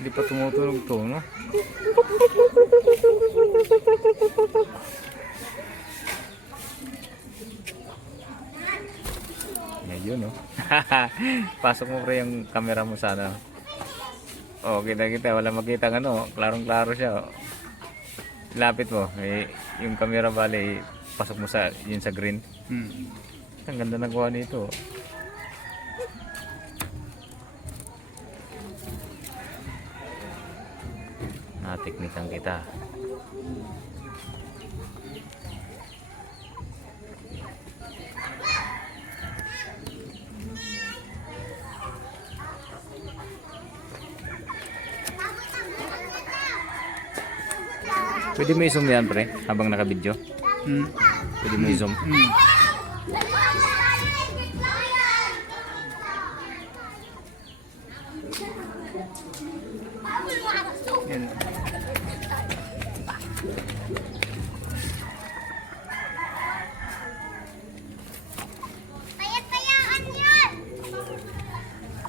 Hindi pa tumutunog to, no? Ngayon, no? Pasok mo pre yung camera mo sana. Oh, kita-kita. Wala makita ng ano. Klarong-klaro siya. Oh. Lapit mo. Yung camera bali, pasok mo sa, yun sa green. Ang ganda ng gawa nito. Teknikan kita. Pwede mo i-zoom yan pre habang naka-video. Pwede mo i-zoom. Yan. Payat-payaan yan!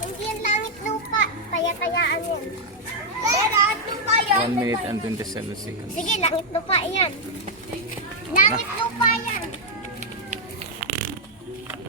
Hindi yan langit lupa. Payat-payaan yan. Langit lupa yan. 1 minute and 27 seconds. Sige, langit lupa yan. Langit lupa